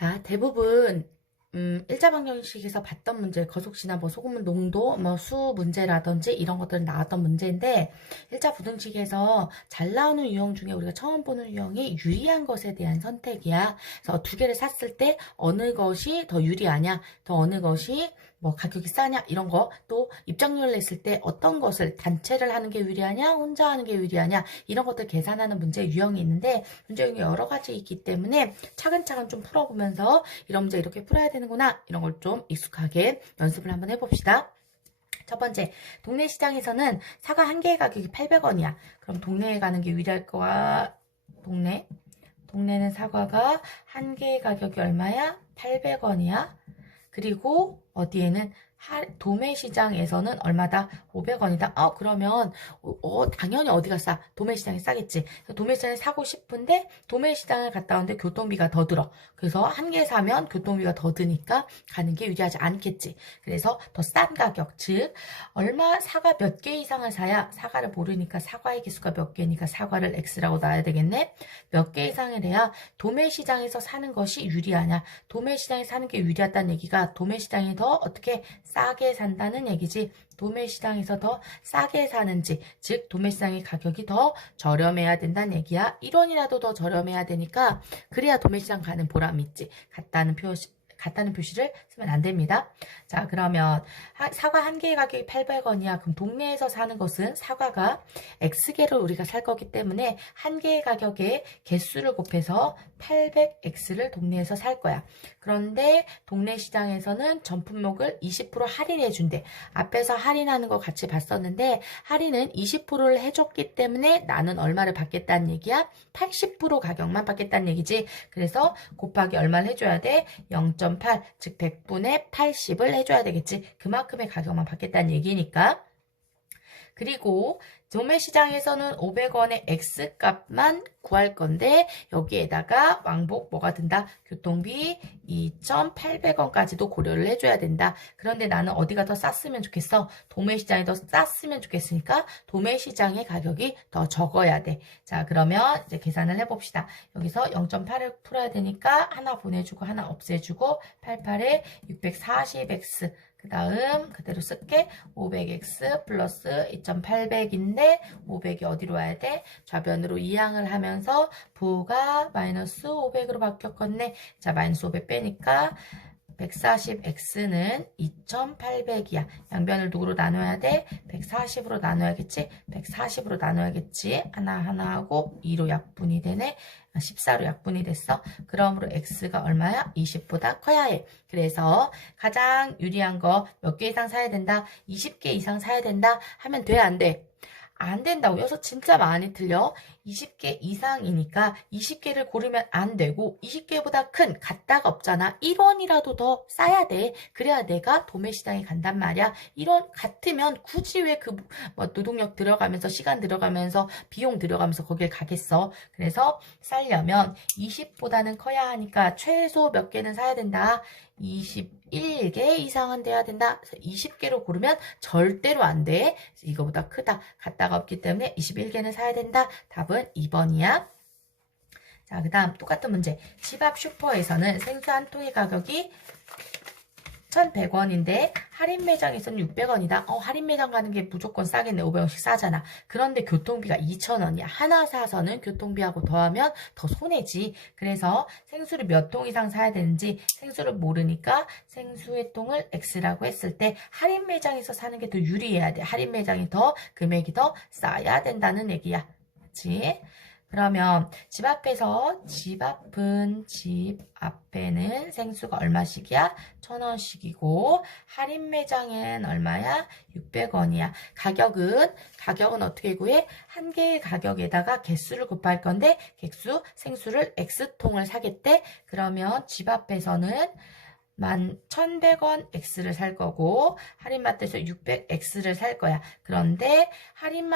자, 대부분 일자 방정식에서 봤던 문제, 거속시나 뭐 소금은 농도, 뭐 수 문제라든지 이런 것들은 나왔던 문제인데, 일자 부등식에서 잘 나오는 유형 중에 우리가 처음 보는 유형이 유리한 것에 대한 선택이야. 그래서 두 개를 샀을 때 어느 것이 더 유리하냐, 더 어느 것이 뭐 가격이 싸냐, 이런 거, 또 입장료를 냈을 때 어떤 것을 단체를 하는 게 유리하냐, 혼자 하는 게 유리하냐, 이런 것들 계산하는 문제 유형이 있는데, 문제 유형이 여러 가지 있기 때문에 차근차근 좀 풀어보면서 이런 문제 이렇게 풀어야 되는구나, 이런 걸 좀 익숙하게 연습을 한번 해봅시다. 첫 번째, 동네 시장에서는 사과 한 개의 가격이 800원이야. 그럼 동네에 가는 게 유리할 거야. 동네는 사과가 한 개의 가격이 얼마야? 800원이야. 그리고 어디에는 도매시장에서는 얼마다? 500원이다. 그러면 당연히 어디가 싸? 도매시장이 싸겠지. 도매시장에 사고 싶은데 도매시장을 갔다 오는데 교통비가 더 들어. 그래서 한 개 사면 교통비가 더 드니까 가는 게 유리하지 않겠지. 그래서 더 싼 가격, 즉 사과 몇 개 이상을 사야, 사과를 모르니까 사과의 개수가 몇 개니까 사과를 X라고 놔야 되겠네. 몇 개 이상을 해야 도매시장에서 사는 것이 유리하냐. 도매시장에 사는 게 유리하다는 얘기가 도매시장이 더 어떻게 싸게 산다는 얘기지. 도매시장에서 더 싸게 사는지, 즉 도매시장의 가격이 더 저렴해야 된다는 얘기야. 1원이라도 더 저렴해야 되니까 그래야 도매시장 가는 보람이 있지. 같다는 표시를 쓰면 안 됩니다. 자, 그러면 사과 한 개의 가격이 800원이야. 그럼 동네에서 사는 것은 사과가 X개를 우리가 살 거기 때문에 한 개의 가격에 개수를 곱해서 800X를 동네에서 살 거야. 그런데 동네 시장에서는 전품목을 20% 할인해 준대. 앞에서 할인하는 거 같이 봤었는데 할인은 20%를 해줬기 때문에 나는 얼마를 받겠다는 얘기야? 80% 가격만 받겠다는 얘기지. 그래서 곱하기 얼마를 해줘야 돼? 0.8, 즉 100분의 80을 해줘야 되겠지. 그만큼의 가격만 받겠다는 얘기니까. 그리고 도매시장에서는 500원의 X값만 구할 건데 여기에다가 왕복 뭐가 든다? 교통비 2,800원까지도 고려를 해줘야 된다. 그런데 나는 어디가 더 쌌으면 좋겠어? 도매시장이 더 쌌으면 좋겠으니까 도매시장의 가격이 더 적어야 돼. 자, 그러면 이제 계산을 해봅시다. 여기서 0.8을 풀어야 되니까 하나 보내주고 하나 없애주고 88에 640X 그 다음 그대로 쓸게. 500x 플러스 2,800인데 500이 어디로 와야 돼? 좌변으로 이항을 하면서 부가 마이너스 500으로 바뀌었겠네. 자, 마이너스 500 빼니까 140x는 2,800이야. 양변을 누구로 나눠야 돼? 140으로 나눠야겠지? 140으로 나눠야겠지? 하나 하고 2로 약분이 되네. 14로 약분이 됐어. 그러므로 x가 얼마야? 20보다 커야 해. 그래서 가장 유리한 거 몇 개 이상 사야 된다? 20개 이상 사야 된다? 하면 돼, 안 돼? 안 된다고. 여기서 진짜 많이 틀려. 20개 이상이니까 20개를 고르면 안 되고 20개보다 큰 같다가 없잖아. 1원이라도 더 싸야 돼. 그래야 내가 도매시장에 간단 말이야. 1원 같으면 굳이 왜 노동력 들어가면서 시간 들어가면서 비용 들어가면서 거길 가겠어. 그래서 싸려면 20보다는 커야 하니까 최소 몇 개는 사야 된다. 21개 이상은 돼야 된다. 20개로 고르면 절대로 안 돼. 이거보다 크다. 같다가 없기 때문에 21개는 사야 된다. 답은 2번이야. 자, 그 다음 똑같은 문제. 집 앞 슈퍼에서는 생수 한 통의 가격이 1,100원인데 할인 매장에서는 600원이다. 할인 매장 가는 게 무조건 싸겠네. 500원씩 싸잖아. 그런데 교통비가 2,000원이야. 하나 사서는 교통비하고 더하면 더 손해지. 그래서 생수를 몇 통 이상 사야 되는지 생수를 모르니까 생수의 통을 X라고 했을 때 할인 매장에서 사는 게 더 유리해야 돼. 할인 매장이 더 금액이 더 싸야 된다는 얘기야. 그치? 그러면 집 앞에는 집 앞에는 생수가 얼마씩이야? 1,000원씩이고 할인 매장은 얼마야? 600원이야. 가격은 어떻게 구해? 한 개의 가격에다가 개수를 곱할 건데 생수를 X통을 사겠대. 그러면 집 앞에서는 1,100원 X를 살 거고 할인마트에서 600X를 살 거야. 그런데 할인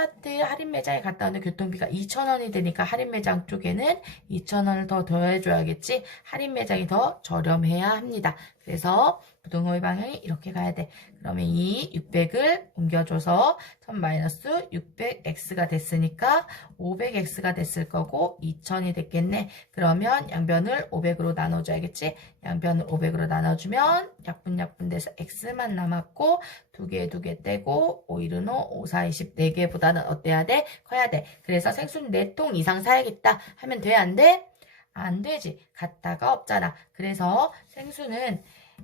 매장에 갔다 오는 교통비가 2,000원이 되니까 할인 매장 쪽에는 2,000원을 더 더해줘야겠지. 할인 매장이 더 저렴해야 합니다. 그래서 부등호의 방향이 이렇게 가야 돼. 그러면 이 600을 옮겨줘서 1000 마이너스 600x가 됐으니까 500x가 됐을 거고 2000이 됐겠네. 그러면 양변을 500으로 나눠줘야겠지. 양변을 500으로 나눠주면 약분약분 돼서 x만 남았고 두 개 떼고 5, 1은 5, 5, 4, 20 4개보다는 어때야 돼? 커야 돼. 그래서 생수는 4통 이상 사야겠다 하면 돼? 안 돼? 안 되지. 같다가 없잖아. 그래서 생수는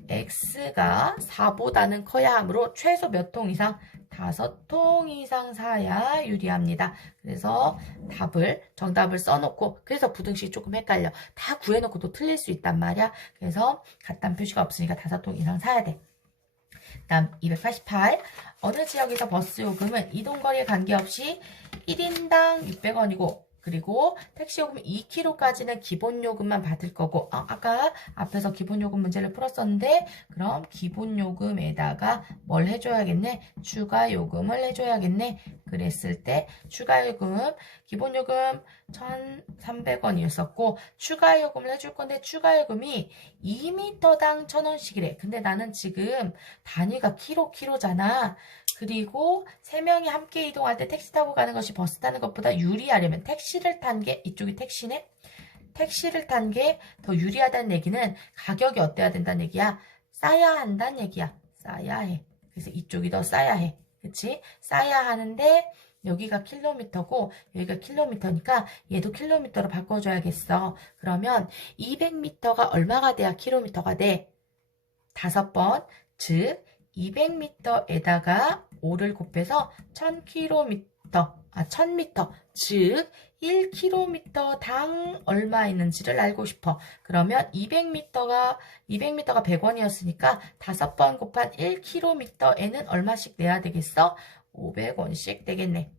x가 4보다는 커야 하므로 최소 몇 통 이상? 5통 이상 사야 유리합니다. 그래서 정답을 써놓고, 그래서 부등식이 조금 헷갈려. 다 구해놓고도 틀릴 수 있단 말이야. 그래서 같다는 표시가 없으니까 5통 이상 사야 돼. 다음 288. 어느 지역에서 버스 요금은 이동거리에 관계없이 1인당 600원이고 그리고 택시 요금 2km까지는 기본 요금만 받을 거고 아까 앞에서 기본 요금 문제를 풀었었는데 그럼 기본 요금에다가 뭘 해줘야겠네? 추가 요금을 해줘야겠네. 그랬을 때 추가 요금 기본 요금 1,300원이었었고 추가 요금을 해줄 건데 추가 요금이 2m당 1,000원씩이래. 근데 나는 지금 단위가 키로잖아. 그리고 3명이 함께 이동할 때 택시 타고 가는 것이 버스 타는 것보다 유리하려면 택시를 탄 게 이쪽이 택시네? 택시를 탄 게 더 유리하다는 얘기는 가격이 어때야 된다는 얘기야? 싸야 한다는 얘기야. 싸야 해. 그래서 이쪽이 더 싸야 해. 그치? 싸야 하는데 여기가 킬로미터고 여기가 킬로미터니까 얘도 킬로미터로 바꿔줘야겠어. 그러면 200m가 얼마가 돼야 킬로미터가 돼? 5번. 즉 200m에다가 5를 곱해서 1000km, 1000m, 즉 1km당 얼마 있는지를 알고 싶어. 그러면 200m가 100원이었으니까 5번 곱한 1km에는 얼마씩 내야 되겠어? 500원씩 되겠네.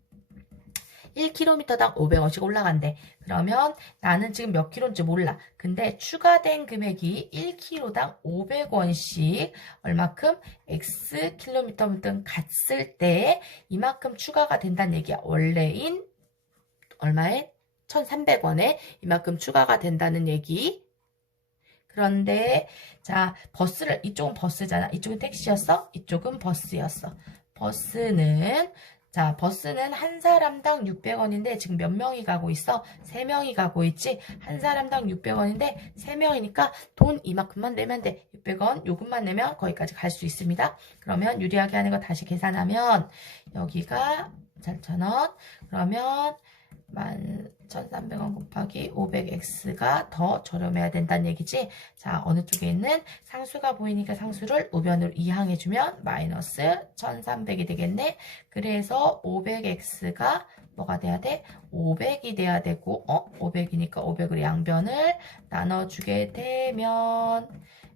1km당 500원씩 올라간대. 그러면 나는 지금 몇 킬로인지 몰라. 근데 추가된 금액이 1km당 500원씩 얼마큼? x 킬로미터든 갔을 때 이만큼 추가가 된다는 얘기야. 원래인 얼마에? 1,300원에 이만큼 추가가 된다는 얘기. 그런데 자 이쪽은 버스잖아. 이쪽은 택시였어? 이쪽은 버스였어. 버스는 한 사람당 600원인데 지금 몇 명이 가고 있어? 3명이 가고 있지? 한 사람당 600원인데 3명이니까 돈 이만큼만 내면 돼. 600원 요금만 내면 거기까지 갈 수 있습니다. 그러면 유리하게 하는 거 다시 계산하면 여기가 4,000원. 그러면 11,300원 곱하기 500x가 더 저렴해야 된다는 얘기지. 자, 어느 쪽에 있는 상수가 보이니까 상수를 우변으로 이항해주면 마이너스 1,300이 되겠네. 그래서 500x가 뭐가 돼야 돼? 500이 돼야 되고 500이니까 500으로 양변을 나눠주게 되면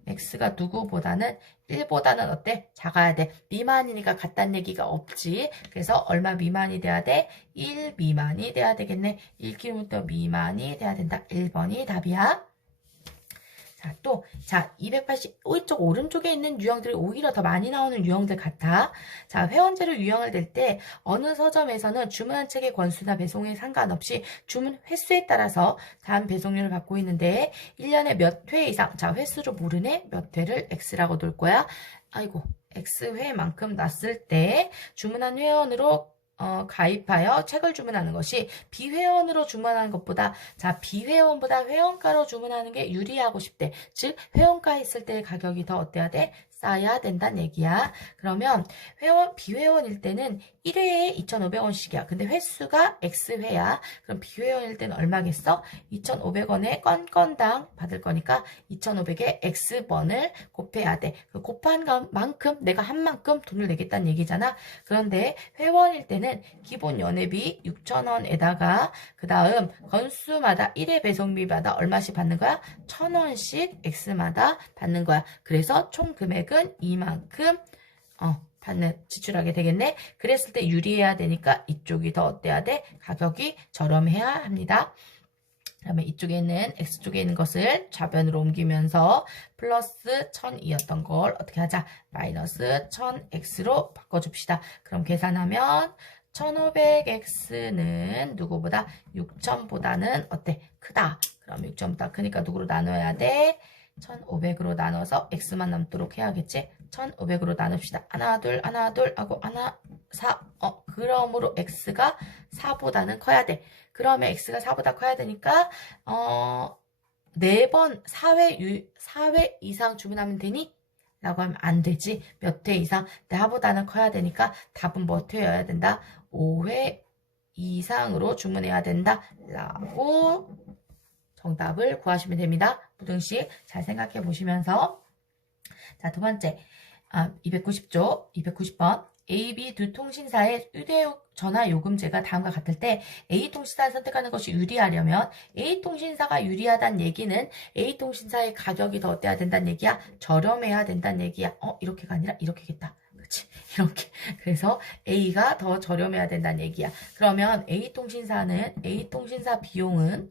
x가 누구보다는 1보다는 어때? 작아야 돼. 미만이니까 같다는 얘기가 없지. 그래서 얼마 미만이 돼야 돼? 1 미만이 돼야 되겠네. 1km 미만이 돼야 된다. 1번이 답이야. 자, 285쪽 오른쪽에 있는 유형들이 오히려 더 많이 나오는 유형들 같아. 자, 회원제로 유형을 낼 때 어느 서점에서는 주문한 책의 권수나 배송에 상관없이 주문 횟수에 따라서 다음 배송료를 받고 있는데 1년에 몇 회 이상, 자, 횟수를 모르네? 몇 회를 X라고 놓을 거야. 아이고, X회만큼 났을 때 주문한 회원으로 가입하여 책을 주문하는 것이 비회원으로 주문하는 것보다 비회원보다 회원가로 주문하는 게 유리하고 싶대. 즉 회원가 했을 때 가격이 더 어때야 돼? 싸야 된다는 얘기야. 그러면 비회원일 때는 1회에 2,500원씩이야. 근데 횟수가 X회야. 그럼 비회원일 때는 얼마겠어? 2,500원에 건당 받을 거니까 2,500에 X번을 곱해야 돼. 그 곱한 만큼 내가 한 만큼 돈을 내겠다는 얘기잖아. 그런데 회원일 때는 기본 연회비 6,000원에다가 그 다음 건수마다 1회 배송비마다 얼마씩 받는 거야? 1,000원씩 X마다 받는 거야. 그래서 총 금액은 이만큼 지출하게 되겠네. 그랬을 때 유리해야 되니까 이쪽이 더 어때야 돼? 가격이 저렴해야 합니다. 그러면 이쪽에 있는 X쪽에 있는 것을 좌변으로 옮기면서 플러스 1,000이었던 걸 어떻게 하자? 마이너스 1,000X로 바꿔줍시다. 그럼 계산하면 1,500X는 누구보다 6,000보다는 어때? 크다. 그럼 6,000보다 크니까 누구로 나눠야 돼? 1500으로 나눠서 x만 남도록 해야겠지? 1500으로 나눕시다. 하나, 둘 하고 하나, 4. 그러므로 x가 4보다는 커야 돼. 그러면 x가 4보다 커야 되니까 4번 4회 이상 주문하면 되니? 라고 하면 안 되지. 몇 회 이상? 4보다는 커야 되니까 답은 몇 회여야 된다? 5회 이상으로 주문해야 된다. 라고 정답을 구하시면 됩니다. 부등식 잘 생각해 보시면서. 자, 두 번째. 290조, 290번. A, B 두 통신사의 휴대전화 요금제가 다음과 같을 때 A 통신사를 선택하는 것이 유리하려면 A 통신사가 유리하다는 얘기는 A 통신사의 가격이 더 어때야 된다는 얘기야? 저렴해야 된다는 얘기야. 이렇게가 아니라 이렇게겠다. 그렇지? 이렇게. 그래서 A가 더 저렴해야 된다는 얘기야. 그러면 A 통신사 비용은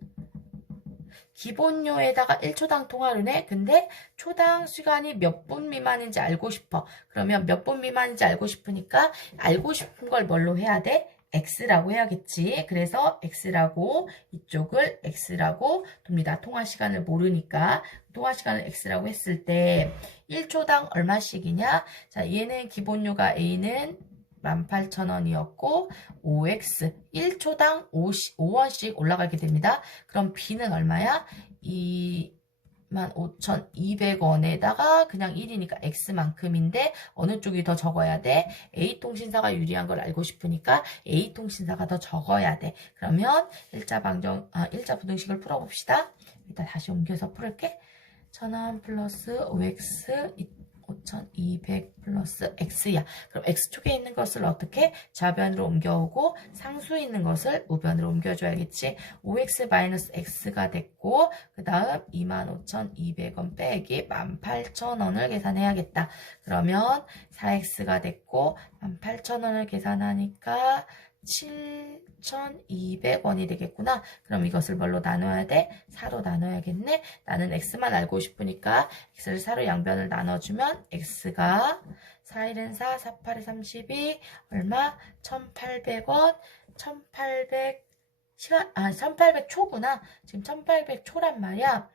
기본료에다가 1초당 통화료네. 근데 초당 시간이 몇 분 미만인지 알고 싶어. 그러면 몇 분 미만인지 알고 싶으니까 알고 싶은 걸 뭘로 해야 돼? X라고 해야겠지. 그래서 X라고 이쪽을 X라고 둡니다. 통화 시간을 모르니까 통화 시간을 X라고 했을 때 1초당 얼마씩이냐? 자, 얘는 기본료가 A는 18,000원이었고 5x 1초당 5원씩 올라가게 됩니다. 그럼 B는 얼마야? 25,200원에다가 그냥 1이니까 X만큼인데 어느 쪽이 더 적어야 돼? A통신사가 유리한 걸 알고 싶으니까 A통신사가 더 적어야 돼. 그러면 일자 부등식을 풀어봅시다. 일단 다시 옮겨서 풀을게. 1,000원 플러스 5x 5,200 플러스 x야. 그럼 x축에 있는 것을 어떻게? 좌변으로 옮겨오고 상수에 있는 것을 우변으로 옮겨줘야겠지. 5x 마이너스 x가 됐고 그 다음 25,200원 빼기 18,000원을 계산해야겠다. 그러면 4x가 됐고 18,000원을 계산하니까 7,200원이 되겠구나. 그럼 이것을 뭘로 나눠야 돼? 4로 나눠야겠네. 나는 x만 알고 싶으니까 x를 4로 양변을 나눠주면 x가 4일은 4, 4, 8에 32, 얼마? 1,800원, 1,800초구나. 지금 1,800초란 말이야.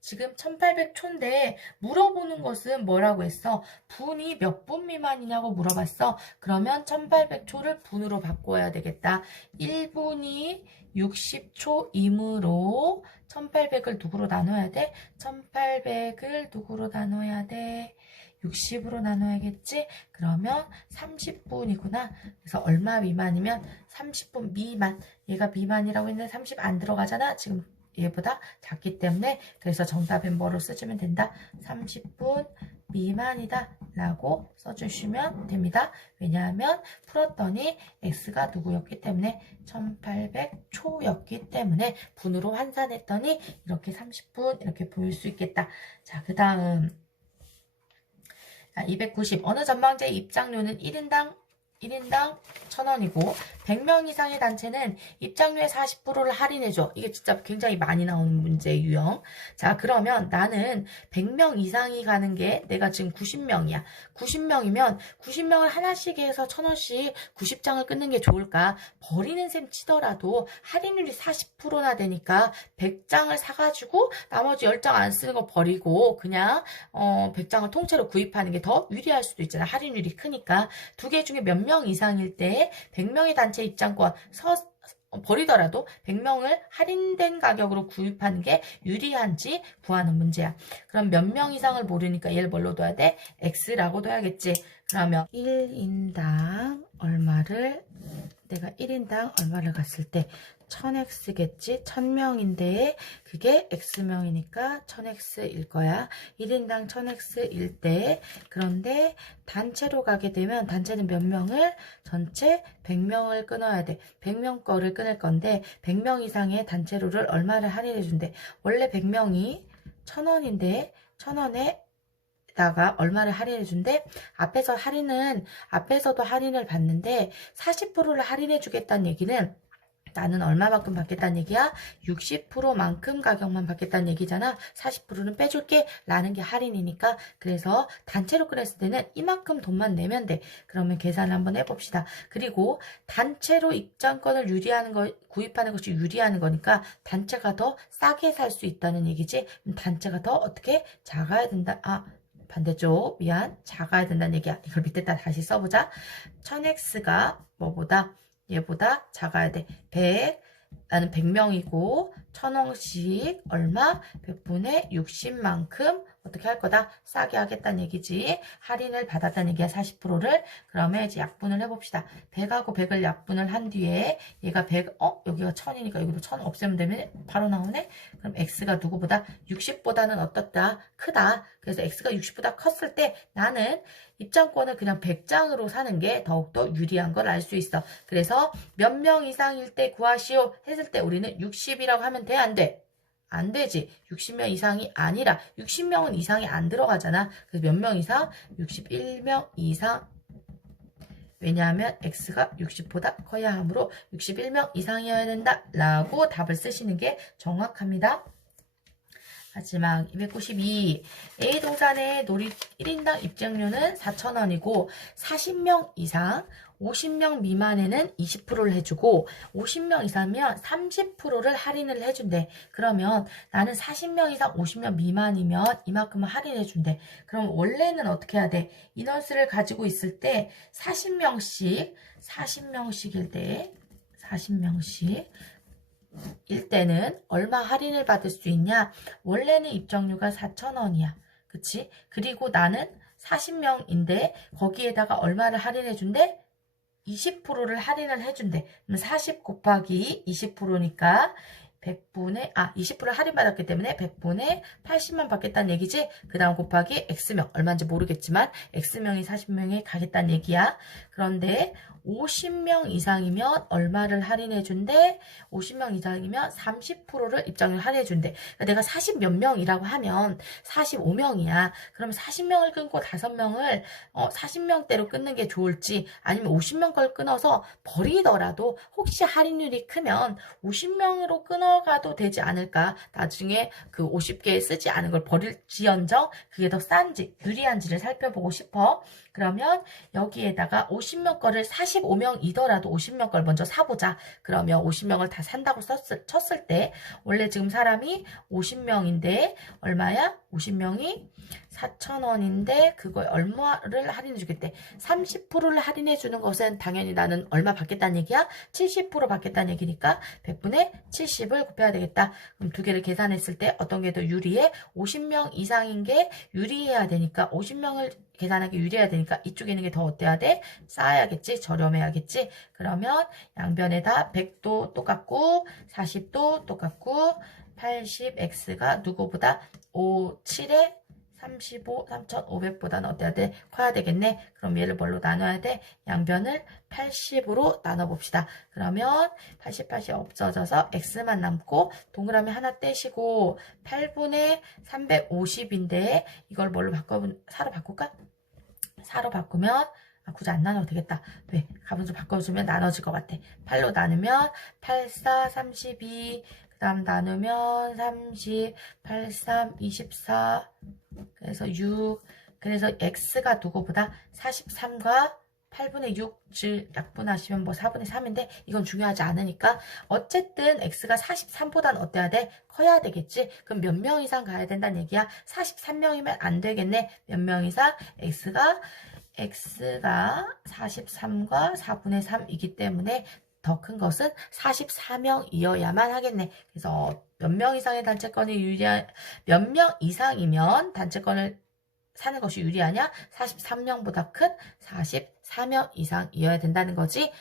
지금 1800초인데 물어보는 것은 뭐라고 했어? 분이 몇 분 미만이냐고 물어봤어. 그러면 1800초를 분으로 바꿔야 되겠다. 1분이 60초이므로 1800을 누구로 나눠야 돼? 1800을 누구로 나눠야 돼? 60으로 나눠야겠지? 그러면 30분이구나. 그래서 얼마 미만이면 30분 미만. 얘가 미만이라고 했는데 30 안 들어가잖아. 지금 얘보다 작기 때문에 그래서 정답은 뭐로 써주면 된다? 30분 미만이다 라고 써주시면 됩니다. 왜냐하면 풀었더니 x가 누구였기 때문에 1800초였기 때문에 분으로 환산했더니 이렇게 30분 이렇게 보일 수 있겠다. 자, 그 다음 290 어느 전망제 입장료는 1인당 1,000원이고 100명 이상의 단체는 입장료의 40%를 할인해줘. 이게 진짜 굉장히 많이 나오는 문제 유형. 자, 그러면 나는 100명 이상이 가는 게 내가 지금 90명이야. 90명이면 90명을 하나씩 해서 1,000원씩 90장을 끊는 게 좋을까? 버리는 셈 치더라도 할인율이 40%나 되니까 100장을 사가지고 나머지 10장 안 쓰는 거 버리고 그냥 100장을 통째로 구입하는 게 더 유리할 수도 있잖아. 할인율이 크니까. 두 개 중에 몇 명 이상일 때 100명의 단체 입장권 버리더라도 100명을 할인된 가격으로 구입하는 게 유리한지 구하는 문제야. 그럼 몇 명 이상을 모르니까 얘를 뭘로 둬야 돼? X라고 둬야겠지. 그러면 1인당 얼마를 내가 1인당 얼마를 갔을 때 1000x겠지? 1000명인데 그게 x명이니까 1000x일 거야. 1인당 1000x일 때 그런데 단체로 가게 되면 단체는 몇 명을? 전체 100명을 끊어야 돼. 100명 거를 끊을 건데 100명 이상의 단체로를 얼마를 할인해 준대. 원래 100명이 1000원인데 1000원에 다가 얼마를 할인해 준대? 앞에서도 할인을 받는데 40%를 할인해 주겠다는 얘기는 나는 얼마만큼 받겠다는 얘기야? 60%만큼 가격만 받겠다는 얘기잖아. 40%는 빼줄게 라는 게 할인이니까. 그래서 단체로 끊었을 때는 이만큼 돈만 내면 돼. 그러면 계산을 한번 해봅시다. 그리고 단체로 입장권을 구입하는 것이 유리하는 거니까 단체가 더 싸게 살 수 있다는 얘기지. 단체가 더 어떻게 작아야 된다. 반대쪽 미안 작아야 된다는 얘기야. 이걸 밑에다 다시 써보자. 1000x가 뭐보다 얘보다 작아야 돼. 100 나는 100명이고 1000원씩 얼마? 100분의 60만큼 어떻게 할 거다? 싸게 하겠다는 얘기지. 할인을 받았다는 얘기야. 40%를. 그러면 이제 약분을 해봅시다. 100하고 100을 약분을 한 뒤에 얘가 100, 여기가 1000이니까 여기로 1000 없애면 되면 바로 나오네? 그럼 x가 누구보다? 60보다는 어떻다? 크다. 그래서 x가 60보다 컸을 때 나는 입장권을 그냥 100장으로 사는 게 더욱더 유리한 걸 알 수 있어. 그래서 몇 명 이상일 때 구하시오 했을 때 우리는 60이라고 하면 돼? 안 돼? 안 되지. 60명 이상이 아니라 60명은 이상이 안 들어가잖아. 그래서 몇 명 이상? 61명 이상. 왜냐하면 x가 60보다 커야 하므로 61명 이상이어야 된다 라고 답을 쓰시는 게 정확합니다. 마지막 292 A 동산의 놀이 1인당 입장료는 4,000원이고 40명 이상 50명 미만에는 20%를 해주고 50명 이상이면 30%를 할인을 해준대. 그러면 나는 40명 이상 50명 미만이면 이만큼은 할인해준대. 그럼 원래는 어떻게 해야 돼? 인원수를 가지고 있을 때 40명씩일 때 40명씩 일 때는 얼마 할인을 받을 수 있냐? 원래는 입장료가 4,000원이야. 그치? 그리고 나는 40명인데 거기에다가 얼마를 할인해 준대? 20%를 할인을 해준대. 그럼 40 곱하기 20%니까 20%를 할인받았기 때문에 100분의 80만 받겠다는 얘기지. 그 다음 곱하기 X명, 얼마인지 모르겠지만 X명이 40명에 가겠다는 얘기야. 그런데 50명 이상이면 얼마를 할인해 준대? 50명 이상이면 30%를 입장료 할인해 준대. 그러니까 내가 40 몇 명이라고 하면 45명이야. 그러면 40명을 끊고 5명을 40명대로 끊는 게 좋을지 아니면 50명 걸 끊어서 버리더라도 혹시 할인율이 크면 50명으로 끊어가도 되지 않을까? 나중에 그 50개 쓰지 않은 걸 버릴지언정 그게 더 싼지 유리한지를 살펴보고 싶어. 그러면 여기에다가 50명 거를 45명이더라도 50명 걸 먼저 사보자. 그러면 50명을 다 산다고 쳤을 때 원래 지금 사람이 50명인데 얼마야? 50명이 4,000원인데 그걸 얼마를 할인해 주겠대? 30%를 할인해 주는 것은 당연히 나는 얼마 받겠다는 얘기야? 70% 받겠다는 얘기니까 100분의 70을 곱해야 되겠다. 그럼 두 개를 계산했을 때 어떤 게 더 유리해? 50명 이상인 게 유리해야 되니까 50명을 계산하기 유리해야 되니까 이쪽에 있는 게 더 어때야 돼? 싸야겠지? 저렴해야겠지? 그러면 양변에다 100도 똑같고 40도 똑같고 80x가 누구보다 7에 35, 3,500보다는 어때야 돼? 커야 되겠네. 그럼 얘를 뭘로 나눠야 돼? 양변을 80으로 나눠봅시다. 그러면 80, 80 없어져서 x만 남고 동그라미 하나 떼시고 8분의 350인데 이걸 뭘로 사로 바꿀까? 사로 바꾸면 굳이 안 나눠도 되겠다. 왜? 값을 바꿔주면 나눠질 것 같아. 8로 나누면 8, 4, 32 그 다음 나누면 30, 8, 3, 24 그래서 6 그래서 x가 누구보다 43과 8분의 6을 약분하시면 뭐 4분의 3인데 이건 중요하지 않으니까 어쨌든 x가 43보다는 어때야 돼? 커야 되겠지? 그럼 몇 명 이상 가야 된다는 얘기야? 43명이면 안 되겠네. 몇 명 이상? x가 43과 4분의 3이기 때문에 더 큰 것은 44명이어야만 하겠네. 그래서 몇 명 이상의 단체권이 몇 명 이상이면 단체권을 사는 것이 유리하냐? 43명보다 큰 44명 이상이어야 된다는 거지.